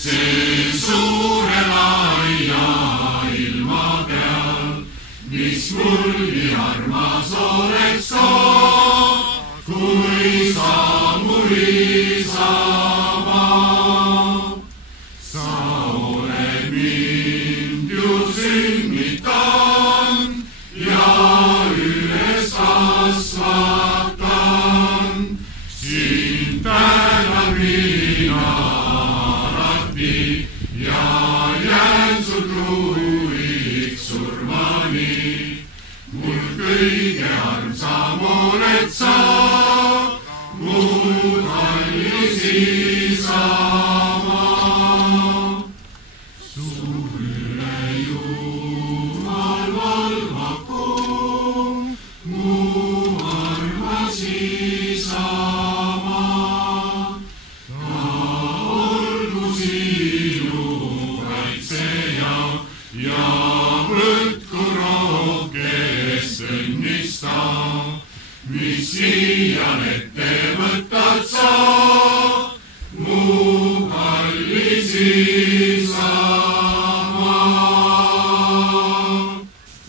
see suure laia ilma peal, mis mul nii armas oleks ka, kui sa mu isama. Sa oled mind ju sünnitanud ja üles kasvatanud, sind tänan mina alati ja jään sul truuiks surmani. Mul kõige armsam oled sa, mu kallis isama. Su üle Jumal valvaku, mu armas isama. Ta olgu sinu kaitseja ja võtku rohkest õnnista, mis siial ette võtad sa, mu kallis isama.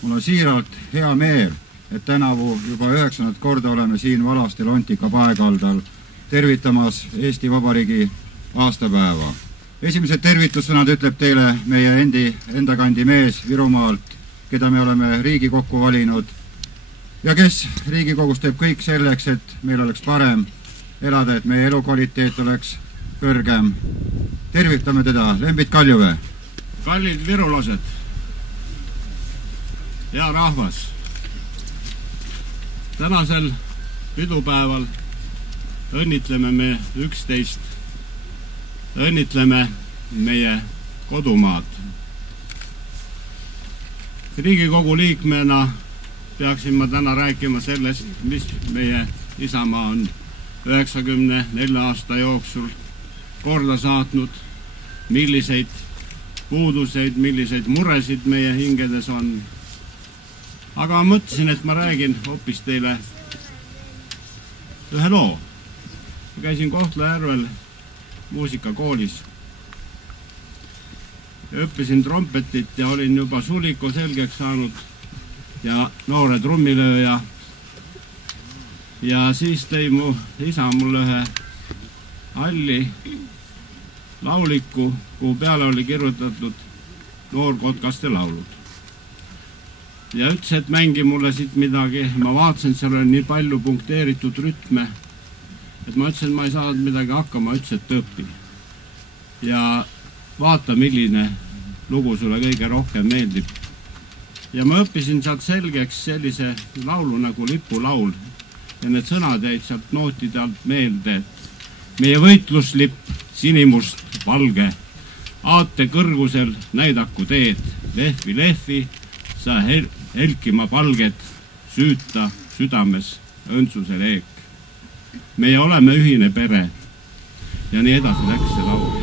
Mul on siiralt hea meel, et tänavu juba 9. korda oleme siin Valaste Lontika paekaldal tervitamas Eesti Vabariigi aastapäeva. Esimesed tervitussõnad ütleb teile meie enda kandi mees Virumaalt, keda me oleme Riigikokku valinud ja kes Riigikogus teeb kõik selleks, et meil oleks parem elada, et meie elukvaliteet oleks kõrgem. Tervitame teda, Lembit Kaljuvee. Kallid virulased, hea rahvas, tänasel pidupäeval õnnitleme me üksteist, õnnitleme meie kodumaad. Riigikogu liikmena peaksin ma täna rääkima sellest, mis meie isamaa on 94 aasta jooksul korda saatnud, milliseid puuduseid, milliseid muresid meie hingedes on. Aga ma mõtlesin, et ma räägin hoopis teile ühe loo. Ma käisin Kohtla-Järvel muusikakoolis. Õppisin trompetit ja olin juba suliku selgeks saanud ja noore trummilööja. Ja siis tõi mu isa mulle ühe halli lauliku, kuhu peale oli kirjutatud Noorkotkaste laulud. Ja ütles, et mängi mulle siit midagi. Ma vaatasin, seal oli nii palju punkteeritud rütme, et ma ütlesin, et ma ei saanud midagi hakkama, ütles, et õpi. Ja vaata, milline lugu sulle kõige rohkem meeldib. Ja ma õppisin sealt selgeks sellise laulu nagu Lipulaul. Ja need sõnad jäid sealt nootide alt meelde. Meie võitluslipp, sinimust, valge, aate kõrgusel näidaku teed, lehvi, lehvi, sa helkima palget, süüta südames õndsuse leek. Meie oleme ühine pere ja nii edasi läks see laul.